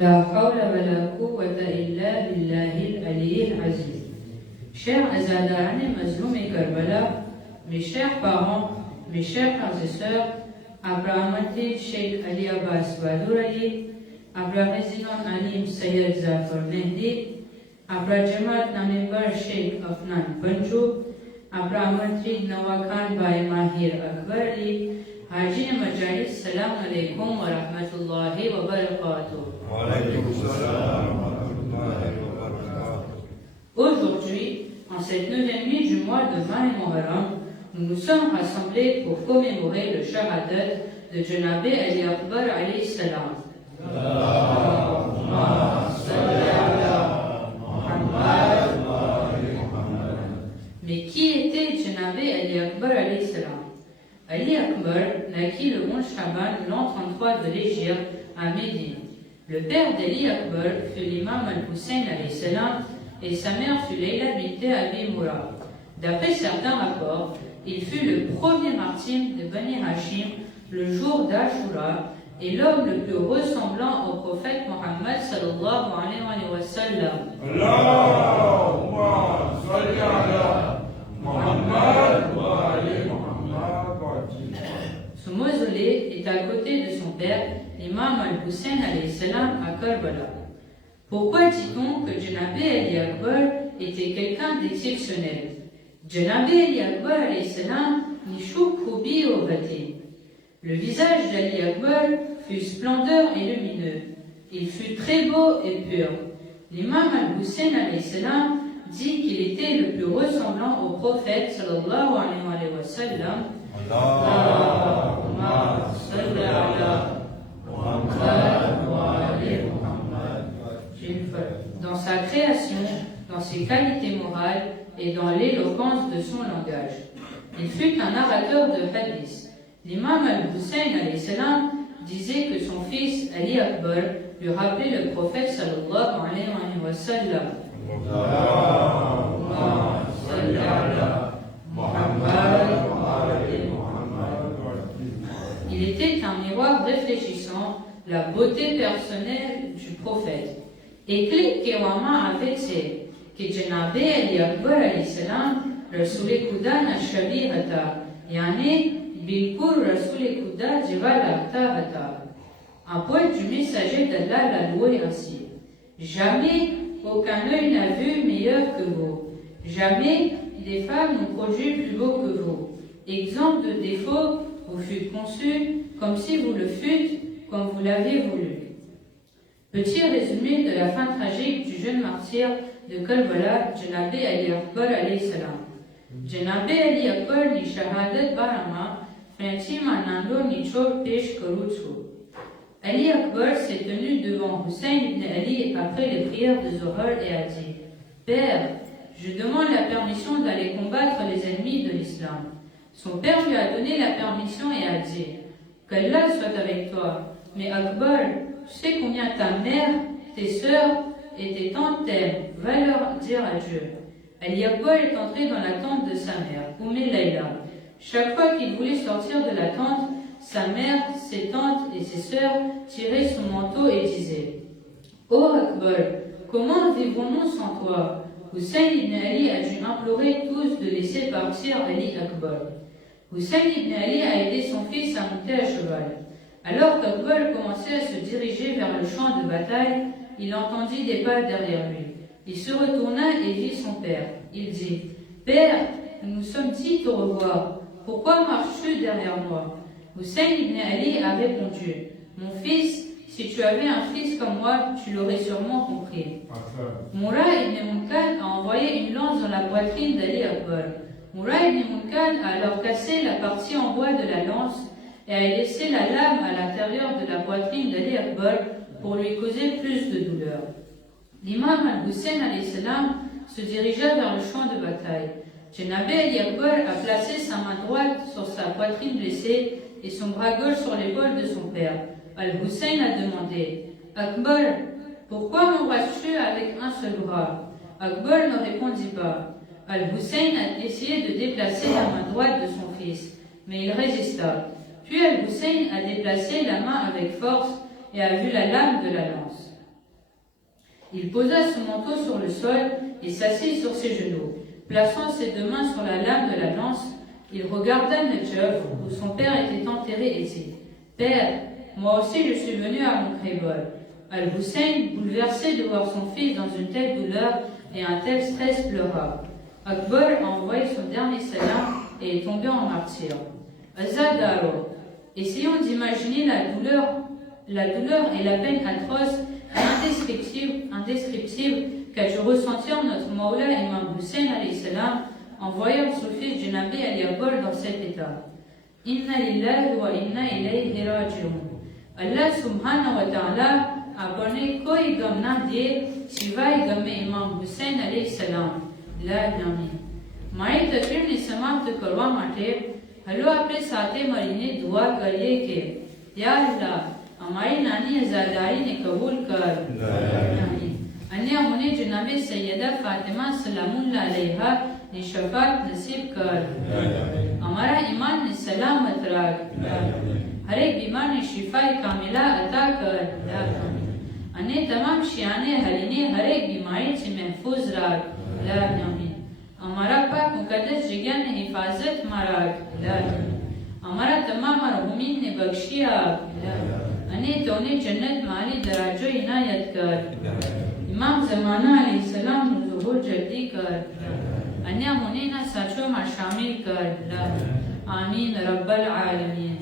La hawla wa la quwwata illa billahil aliyyil azim. Chers Azadarans et Mazloum et Karbala, mes chers parents, mes chers frères et sœurs, Abrahamati Sheikh Ali Abbas Bahadur Ali, Abrahazinon Alim Sayyid Zafar Mehdi, Abrahjamat Namimbar Sheikh Afnan Banju, Abrahamati Nawakan Bhai Mahir Akbar Ali, Haji Majalis, Salam alaikum wa rahmatullahi wa barakatuh. Aujourd'hui, en cette 9e nuit du mois de Mahe Muharram, nous nous sommes rassemblés pour commémorer le shahadat de Janabé Ali Akbar alayhi salam. Mais qui était Janabé Ali Akbar alayhi salam? Ali Akbar naquit le 11 Shaban l'an 33 de l'Hégire à Médine. Le père d'Ali Akbar fut l'imam al-Hussein alayhi salam et sa mère fut Layla bint Abi Moura. D'après certains rapports, il fut le premier martyr de Bani Hashim le jour d'Ashura et l'homme le plus ressemblant au prophète Mohammed sallallahu alayhi wa sallam. Allahumma salli ala Muhammad wa ali Muhammad. Ce mausolée est à côté de son père, l'imam al-Hussein alayhi salam à Karbala. Pourquoi dit-on que Janabé Ali Akbar était quelqu'un d'exceptionnel? Janabé Ali Akbar alayhi salam nishuk hubi ovati. Le visage d'Ali Akbar fut splendeur et lumineux. Il fut très beau et pur. L'imam al-Hussein alayhi salam dit qu'il était le plus ressemblant au prophète sallallahu alayhi wa sallam. Allahumma salli ala Muhammad wa ali Muhammad. Dans sa création, dans ses qualités morales et dans l'éloquence de son langage. Il fut un narrateur de hadith. L'imam al-Hussein alayhi salam disait que son fils Ali Akbar lui rappelait le prophète sallallahu alayhi wa sallam. Allahumma salli ala Muhammad wa ali Muhammad. Il était un miroir réfléchissant la beauté personnelle du prophète. Eklik kewama avetse que Janabé Ali Akbar alayhi salam Rasul Kuda Nashabihata yani Bilpur Rasul Kuda Jivalakta Hata. Un poète du messager d'Allah l'a loué ainsi. Jamais aucun œil n'a vu meilleur que vous. Jamais des femmes n'ont produit plus beau que vous. Exemple de défaut, vous fûtes conçus comme si vous le fûtes, comme vous l'avez voulu. Petit résumé de la fin tragique du jeune martyr de Karbala, Janabé Ali Akbar alayhi salam. Janabé Ali Akbar ni shahadat barama, fentim anando ni chor pesh karutsu. Ali Akbar s'est tenu devant Hussein ibn Ali après les prières de Zohar et a dit: Père, je demande la permission d'aller combattre les ennemis de l'islam. Son père lui a donné la permission et a dit: Qu'Allah soit avec toi. Mais Akbar, tu sais combien ta mère, tes sœurs et tes tantes t'aiment. Va leur dire adieu. Ali Akbar est entré dans la tente de sa mère, Layla. Chaque fois qu'il voulait sortir de la tente, sa mère, ses tantes et ses sœurs tiraient son manteau et disaient: Oh Akbar, comment vivons-nous sans toi? Hussein ibn Ali a dû implorer tous de laisser partir Ali Akbar. Hussein ibn Ali a aidé son fils à monter à cheval. Alors qu'Akbar commençait à se diriger vers le champ de bataille, il entendit des pas derrière lui. Il se retourna et vit son père. Il dit: Père, nous nous sommes dit te revoir. Pourquoi marches-tu derrière moi? Hussein ibn Ali a répondu: Mon fils, si tu avais un fils comme moi, tu l'aurais sûrement compris. Moura ibn Munkan a envoyé une lance dans la poitrine d'Ali Akbar. Moura ibn Munkan a alors cassé la partie en bois de la lance et a laissé la lame à l'intérieur de la poitrine d'Ali Akbar pour lui causer plus de douleur. L'imam al-Hussein alayhi salam se dirigea vers le champ de bataille. Janabé Ali Akbar a placé sa main droite sur sa poitrine blessée et son bras gauche sur l'épaule de son père. Al-Hussein a demandé: Akbar, pourquoi m'embrasses-tu avec un seul bras? Akbar ne répondit pas. Al-Hussein a essayé de déplacer la main droite de son fils, mais il résista. Puis Al-Hussein a déplacé la main avec force et a vu la lame de la lance. Il posa son manteau sur le sol et s'assit sur ses genoux. Plaçant ses deux mains sur la lame de la lance, il regarda Nedjef, où son père était enterré, et dit « Père, moi aussi je suis venu à mon Khaybor. » Al-Hussein, bouleversé de voir son fils dans une telle douleur et un tel stress, pleura. Akbar a envoyé son dernier salam et est tombé en martyr. Azadaro. Essayons d'imaginer la douleur et la peine atroce et indescriptible qu'a dû ressentir notre Maula Imam Hussein alayhi salam en voyant son fils du Nabi al-Yabol dans cet état. Inna lillahi wa inna ilayhi raji'un. Allah subhanahu wa ta'ala આપણે કોઈ ગમ ના દે સિવાય ગમે ઇમામ હુસૈન અલૈહિ સલામ. લા નામી. મારી તકરીરને સમાપ્ત કરવા માટે હલો આપણે સાથે મળીને દુઆ કરીએ કે યા અલ્લાહ અમારી નાની આઝાદારીને કબૂલ કર. અને અમને જનાબે સૈયદા ફાતિમા સલામુલ્લાહ અલૈહા ની શફાત નસીબ કર. અમારા ઈમાનને સલામત રાખ. હરેક બીમારને શિફાએ કામિલા અતા કર. અને તમામ શિયાને હરીને હરેક બીમારીથી મહેફૂઝ રાખ. લા આમીન. અમારા પાક મુકદ્દસ જગ્યાને હિફાજતમાં રાખ. લા આમીન. અમારા તમામ મરહૂમીનને બક્ષી આપ. લા આમીન. અને તોને જન્નતમાં આલી દરાજો ઇનાયત કર. ઇમામ ઝમાના અલૈહિ સલામનું ઝુહૂર જલ્દી કર. અને અમોનેના સાચોમાં શામિલ કર. લા આમીન રબ્બલ આલમીન.